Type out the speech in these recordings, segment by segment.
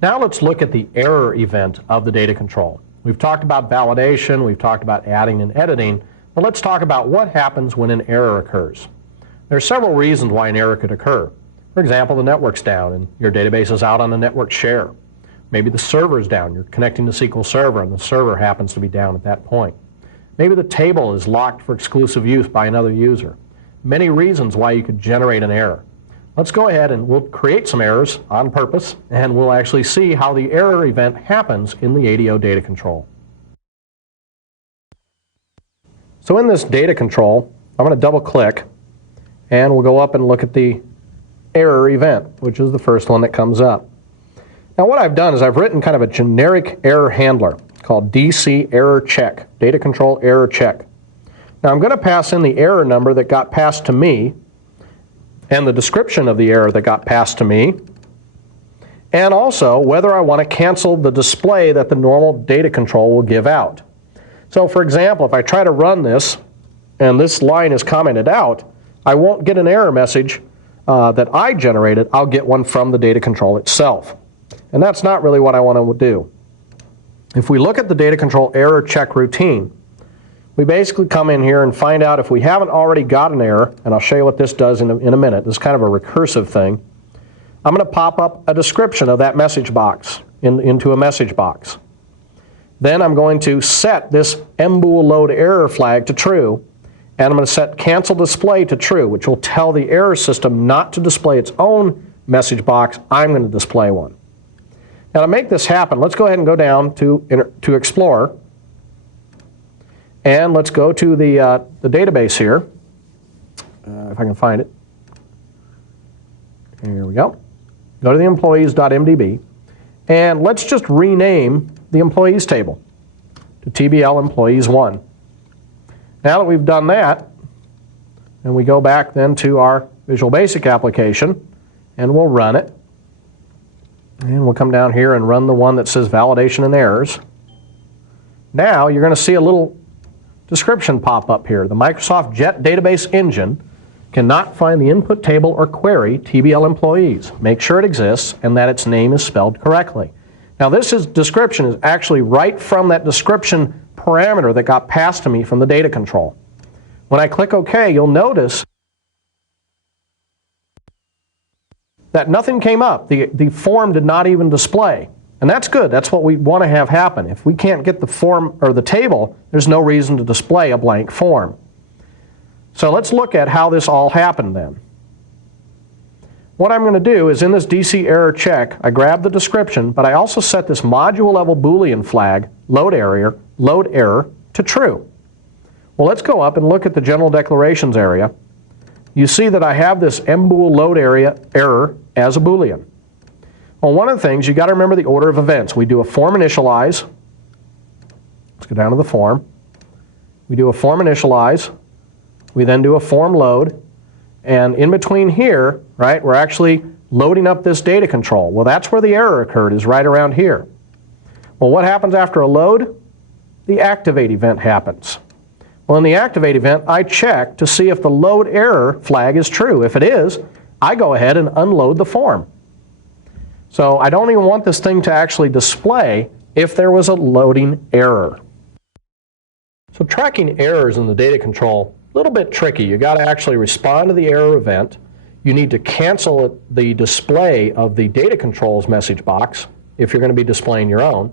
Now let's look at the error event of the data control. We've talked about validation, we've talked about adding and editing, but let's talk about what happens when an error occurs. There are several reasons why an error could occur. For example, the network's down and your database is out on a network share. Maybe the server's down, you're connecting to SQL Server and the server happens to be down at that point. Maybe the table is locked for exclusive use by another user. Many reasons why you could generate an error. Let's go ahead and we'll create some errors on purpose, and we'll actually see how the error event happens in the ADO data control. So in this data control, I'm going to double click and we'll go up and look at the error event, which is the first one that comes up. Now what I've done is I've written kind of a generic error handler called DC error check, data control error check. Now I'm going to pass in the error number that got passed to me and the description of the error that got passed to me, and also whether I want to cancel the display that the normal data control will give out. So for example, if I try to run this and this line is commented out, I won't get an error message that I generated. I'll get one from the data control itself. And that's not really what I want to do. If we look at the data control error check routine, we basically come in here and find out if we haven't already got an error, and I'll show you what this does in a minute. This is kind of a recursive thing. I'm going to pop up a description of that message box into a message box. Then I'm going to set this mbool load error flag to true, and I'm going to set cancel display to true, which will tell the error system not to display its own message box. I'm going to display one. Now to make this happen, let's go ahead and go down to Explorer. And let's go to the database here, if I can find it. Here we go. Go to the employees.mdb, and let's just rename the employees table to TBL employees 1. Now that we've done that, and we go back then to our Visual Basic application, and we'll run it. And we'll come down here and run the one that says validation and errors. Now you're going to see a little description pop up here. The Microsoft Jet Database Engine cannot find the input table or query TBL employees. Make sure it exists and that its name is spelled correctly. Now this description is actually right from that description parameter that got passed to me from the data control. When I click OK, you'll notice that nothing came up. The form did not even display. And that's good. That's what we want to have happen. If we can't get the form or the table, there's no reason to display a blank form. So let's look at how this all happened then. What I'm going to do is in this DC error check, I grab the description, but I also set this module level Boolean flag, load error, to true. Well, let's go up and look at the general declarations area. You see that I have this mbool load error as a Boolean. Well, one of the things, you've got to remember the order of events. We do a form initialize. Let's go down to the form. We do a form initialize. We then do a form load. And in between here, right, we're actually loading up this data control. Well, that's where the error occurred, is right around here. Well, what happens after a load? The activate event happens. Well, in the activate event, I check to see if the load error flag is true. If it is, I go ahead and unload the form. So I don't even want this thing to actually display if there was a loading error. So tracking errors in the data control, a little bit tricky. You've got to actually respond to the error event. You need to cancel the display of the data controls message box if you're going to be displaying your own.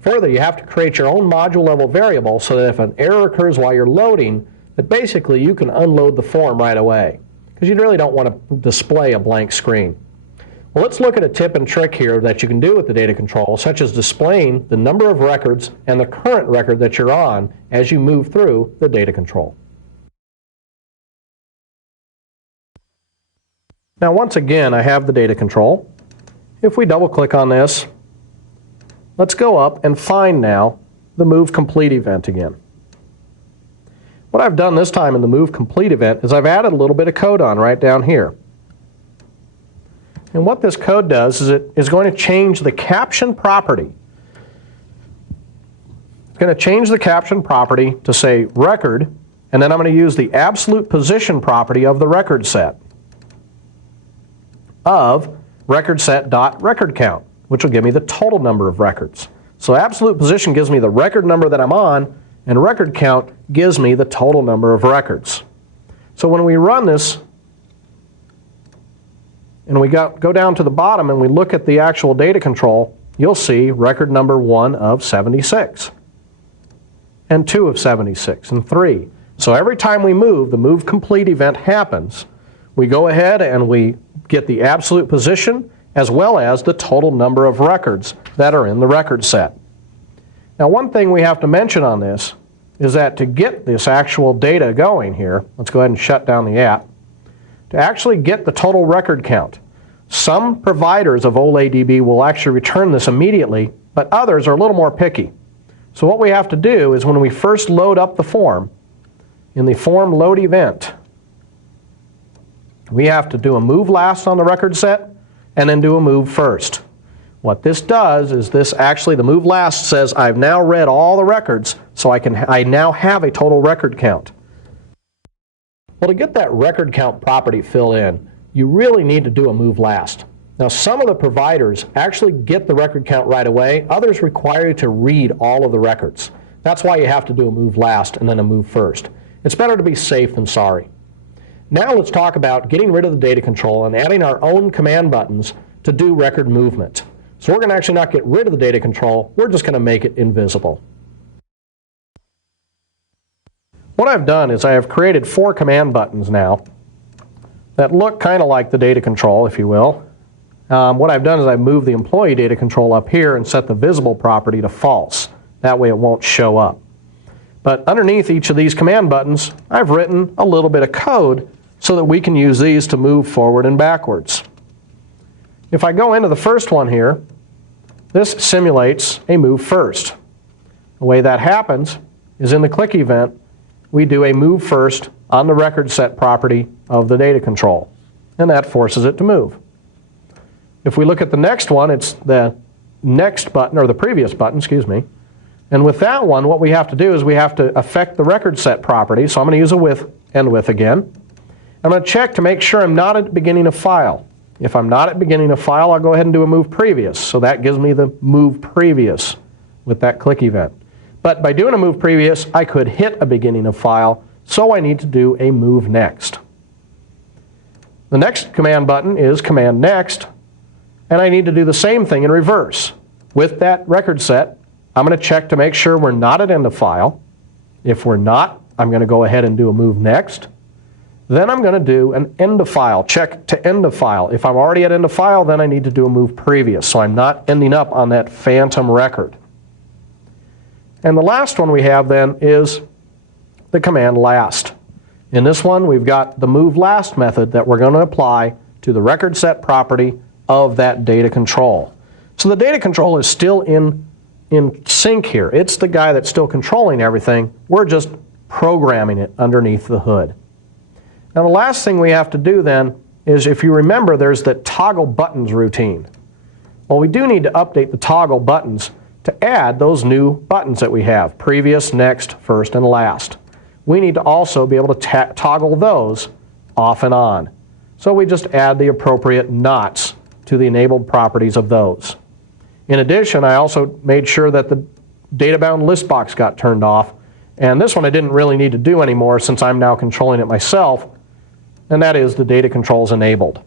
Further, you have to create your own module level variable so that if an error occurs while you're loading, that basically you can unload the form right away, because you really don't want to display a blank screen. Well, let's look at a tip and trick here that you can do with the data control, such as displaying the number of records and the current record that you're on as you move through the data control. Now once again, I have the data control. If we double click on this, let's go up and find now the move complete event again. What I've done this time in the move complete event is I've added a little bit of code on right down here. And what this code does is it is going to change the caption property. It's going to change the caption property to say record, and then I'm going to use the absolute position property of the record set of record set.recordCount. which will give me the total number of records. So absolute position gives me the record number that I'm on, and record count gives me the total number of records. So when we run this, and we go down to the bottom and we look at the actual data control, you'll see record number 1 of 76, and 2 of 76, and 3. So every time we move, the move complete event happens. We go ahead and we get the absolute position as well as the total number of records that are in the record set. Now one thing we have to mention on this is that to get this actual data going here, let's go ahead and shut down the app, to actually get the total record count. Some providers of OLADB will actually return this immediately, but others are a little more picky. So what we have to do is when we first load up the form, in the form load event, we have to do a move last on the record set and then do a move first. What this does is this actually, the move last says I've now read all the records, so I now have a total record count. Well, to get that record count property filled in, you really need to do a move last. Now some of the providers actually get the record count right away. Others require you to read all of the records. That's why you have to do a move last and then a move first. It's better to be safe than sorry. Now let's talk about getting rid of the data control and adding our own command buttons to do record movement. So we're going to actually not get rid of the data control, we're just going to make it invisible. What I've done is I have created 4 command buttons now that look kind of like the data control, if you will. What I've done is I've moved the employee data control up here and set the visible property to false. That way it won't show up. But underneath each of these command buttons, I've written a little bit of code so that we can use these to move forward and backwards. If I go into the first one here, this simulates a move first. The way that happens is in the click event, we do a move first on the record set property of the data control, and that forces it to move. If we look at the next one, it's the next button, or the previous button, excuse me. And with that one, what we have to do is we have to affect the record set property. So I'm going to use a with, end with again. I'm going to check to make sure I'm not at the beginning of file. If I'm not at beginning of file, I'll go ahead and do a move previous. So that gives me the move previous with that click event. But by doing a move previous, I could hit a beginning of file, so I need to do a move next. The next command button is command next, and I need to do the same thing in reverse. With that record set, I'm going to check to make sure we're not at end of file. If we're not, I'm going to go ahead and do a move next. Then I'm going to do an end of file, check to end of file. If I'm already at end of file, then I need to do a move previous, so I'm not ending up on that phantom record. And the last one we have then is the command last. In this one, we've got the move last method that we're going to apply to the record set property of that data control. So the data control is still in sync here. It's the guy that's still controlling everything. We're just programming it underneath the hood. Now the last thing we have to do then is, if you remember, there's that toggle buttons routine. Well, we do need to update the toggle buttons to add those new buttons that we have, previous, next, first, and last. We need to also be able to toggle those off and on. So we just add the appropriate knots to the enabled properties of those. In addition, I also made sure that the data-bound list box got turned off. And this one I didn't really need to do anymore since I'm now controlling it myself, and that is the data controls enabled.